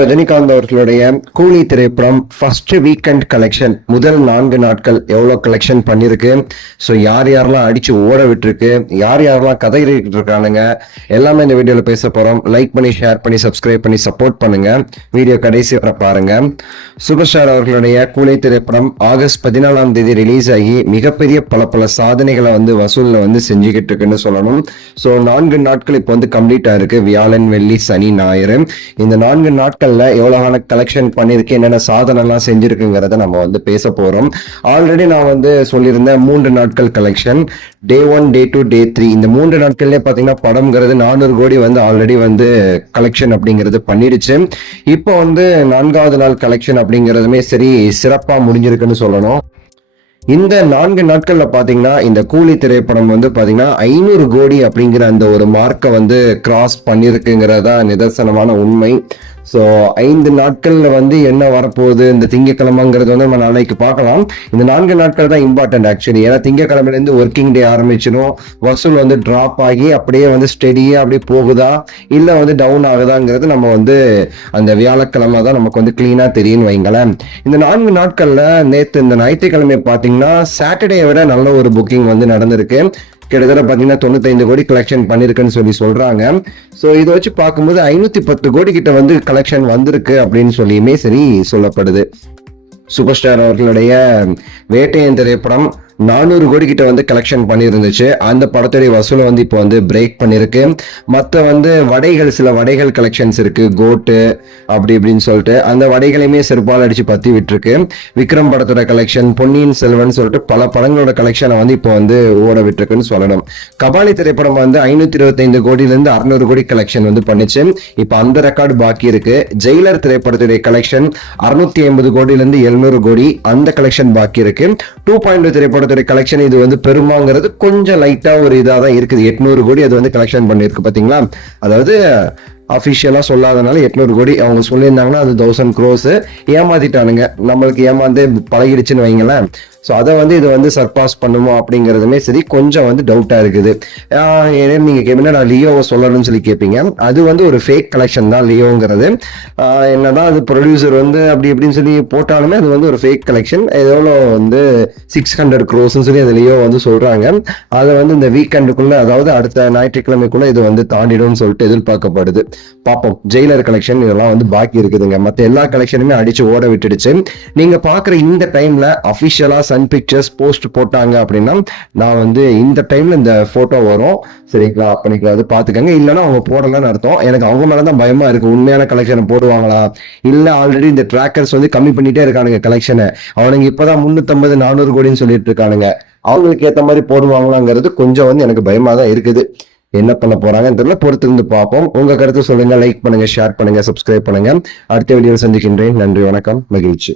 ரஜினிகாந்த் அவர்களுடைய கூலி திரைப்படம் ஃபர்ஸ்ட் வீக்கெண்ட் கலெக்ஷன் முதல் 4 நாட்கள் எவ்வளவு கலெக்ஷன் பண்ணிருக்கு. ஸோ யார் யாரெல்லாம் அடிச்சு ஓட விட்டுருக்கு, யார் யாரெல்லாம் கதை இருக்கானுங்க, எல்லாமே இந்த வீடியோல பேச போறோம். லைக் பண்ணி, ஷேர் பண்ணி, சப்ஸ்கிரைப் பண்ணி சப்போர்ட் பண்ணுங்க. வீடியோ கடைசி வரை பாருங்க. சூப்பர் ஸ்டார் அவர்களுடைய கூலி திரைப்படம் ஆகஸ்ட் 14ஆம் தேதி ரிலீஸ் ஆகி மிகப்பெரிய பல சாதனைகளை வசூல்ல செஞ்சுக்கிட்டு இருக்குன்னு சொல்லணும். ஸோ 4 நாட்கள் இப்போ கம்ப்ளீட் ஆயிருக்கு. வியாழன், வெள்ளி, சனி, ஞாயிறு. இந்த 4 நாட்கள் எவ்வளவு கலெக்ஷன் பண்ணிருக்கு, என்னென்ன சாதனை எல்லாம் செஞ்சிருக்குங்கிறத நம்ம பேச போறோம். ஆல்ரெடி நான் சொல்லியிருந்தேன் 3 நாட்கள் கலெக்ஷன், டே 1, டே 2, டே 3. இந்த 3 நாட்கள்லயே பாத்தீங்கன்னா படம்ங்கிறது 400 கோடி ஆல்ரெடி கலெக்ஷன் அப்படிங்கிறது பண்ணிடுச்சு. இப்போ 4வது நாள் கலெக்ஷன் அப்படிங்கிறதுமே சரி சிறப்பா முடிஞ்சிருக்குன்னு சொல்லணும். இந்த 4 நாட்கள்ல பாத்தீங்கன்னா இந்த கூலி திரைப்படம் பாத்தீங்கன்னா 500 கோடி அப்படிங்கிற அந்த ஒரு மார்க்கை கிராஸ் பண்ணிருக்குங்கிறதா நிதர்சனமான உண்மை. ஸோ 5 நாட்கள்ல என்ன வரப்போகுது, இந்த திங்கக்கிழமைங்கிறது நம்ம நாளைக்கு பார்க்கலாம். இந்த 4 நாட்கள் தான் இம்பார்ட்டன்ட் ஆக்சுவலி. ஏன்னா திங்கக்கிழமையிலேருந்து ஒர்க்கிங் டே ஆரம்பிச்சிடும். வசூல் டிராப் ஆகி அப்படியே ஸ்டெடியா அப்படியே போகுதா இல்லை டவுன் ஆகுதாங்கிறது நம்ம அந்த வியாழக்கிழமை தான் நமக்கு கிளீனா தெரியும்னு வைங்களேன். இந்த 4 நாட்கள்ல நேற்று இந்த ஞாயிற்றுக்கிழமை பார்த்தீங்கன்னா சாட்டர்டே விட நல்ல ஒரு புக்கிங் நடந்திருக்கு. கிட்டத்தட்ட பாத்தீங்கன்னா 95 கோடி கலெக்ஷன் பண்ணிருக்குன்னு சொல்றாங்க. சோ இதை வச்சு பார்க்கும்போது 510 கோடி கிட்ட கலெக்ஷன் வந்திருக்கு அப்படின்னு சொல்லியுமே சரி சொல்லப்படுது. சூப்பர் ஸ்டார் அவர்களுடைய வேட்டையன் திரைப்படம் 400 கோடி கிட்ட கலெக்ஷன் பண்ணியிருந்துச்சு. அந்த படத்துடைய வசூலை இப்போ பிரேக் பண்ணிருக்கு. மற்ற வடைகள், சில வடைகள் கலெக்ஷன்ஸ் இருக்கு, கோட்டு அப்படி இப்படின்னு சொல்லிட்டு அந்த வடைகளையுமே செருப்பால் அடிச்சு பத்தி விட்டுருக்கு. விக்ரம் படத்தோட கலெக்ஷன், பொன்னியின் செல்வன் சொல்லிட்டு பல படங்களோட கலெக்ஷனை இப்போ ஓட விட்டுருக்குன்னு சொல்லணும். கபாலி திரைப்படம் 525 கோடியிலிருந்து 600 கோடி கலெக்ஷன் பண்ணிச்சு. இப்போ அந்த ரெக்கார்டு பாக்கி இருக்கு. ஜெயிலர் திரைப்படத்துடைய கலெக்ஷன் 650 கோடியிலிருந்து 700 கோடி, அந்த கலெக்ஷன் பாக்கி இருக்கு. 2.2 திரைப்படம் கலெக்ஷன் இது பெருமாங்கிறது கொஞ்சம் லைட்டா ஒரு இதா தான் இருக்குது. 800 கோடி அது கலெக்ஷன் பண்ணிருக்கு பாத்தீங்களா. அதாவது அபிஷியலா சொல்லாதனால 800 கோடி, அவங்க சொல்லியிருந்தாங்கன்னா அது 1000 crores. ஏமாத்திட்டானுங்க, நம்மளுக்கு ஏமாந்து பழகிடுச்சுன்னு வைங்களேன். ஸோ அதை இது சர்பாஸ் பண்ணுமோ அப்படிங்கிறதுமே சரி கொஞ்சம் டவுட்டா இருக்குது. நீங்க கேப்பீங்க நான் லியோவை சொல்லணும்னு சொல்லி கேட்பீங்க. அது ஒரு ஃபேக் கலெக்ஷன் தான் லியோங்கிறது. என்னதான் அது ப்ரொடியூசர் அப்படி எப்படின்னு சொல்லி போட்டாலுமே அது ஒரு ஃபேக் கலெக்ஷன். எவ்வளோ 600 crores சொல்லி அது லியோ சொல்றாங்க. அதை இந்த வீக்கெண்டுக்குள்ள, அதாவது அடுத்த ஞாயிற்றுக்கிழமைக்குள்ள இது தாண்டிடும்னு சொல்லிட்டு எதிர்பார்க்கப்படுது. பார்ப்போம். ஜெயிலர் கலெக்ஷன் இதெல்லாம் பாக்கி இருக்குதுங்க. மற்ற எல்லா கலெக்ஷனுமே அடிச்சு ஓட விட்டுடுச்சு. நீங்க பாக்குற இந்த டைம்ல அபிஷியலா சன் பிக்சர்ஸ் போஸ்ட் போட்டாங்க அப்படின்னா நான் இந்த டைம்ல இந்த போட்டோ வரும், சரிங்களா? அப்ப அது பாத்துக்கங்க. இல்லைன்னா அவங்க போடலன்னு அர்த்தம். எனக்கு அவங்க மேலதான் பயமா இருக்கு. உண்மையான கலெக்ஷனை போடுவாங்களா இல்ல ஆல்ரெடி இந்த ட்ராக்கர்ஸ் கம்மி பண்ணிட்டே இருக்கானுங்க கலெக்ஷனை. அவனுங்க இப்பதான் 350 400 கோடின்னு சொல்லிட்டு இருக்கானுங்க. அவங்களுக்கு ஏத்த மாதிரி போடுவாங்களாங்கிறது கொஞ்சம் எனக்கு பயமா தான் இருக்குது. என்ன பண்ண போறாங்கன்னு தெரியல, பொறுத்திருந்து பார்ப்போம். உங்க கருத்து சொல்லுங்க, லைக் பண்ணுங்க, ஷேர் பண்ணுங்க, சப்ஸ்கிரைப் பண்ணுங்க. அடுத்த வீடியோவில் சந்திக்கின்றேன். நன்றி, வணக்கம், மகிழ்ச்சி.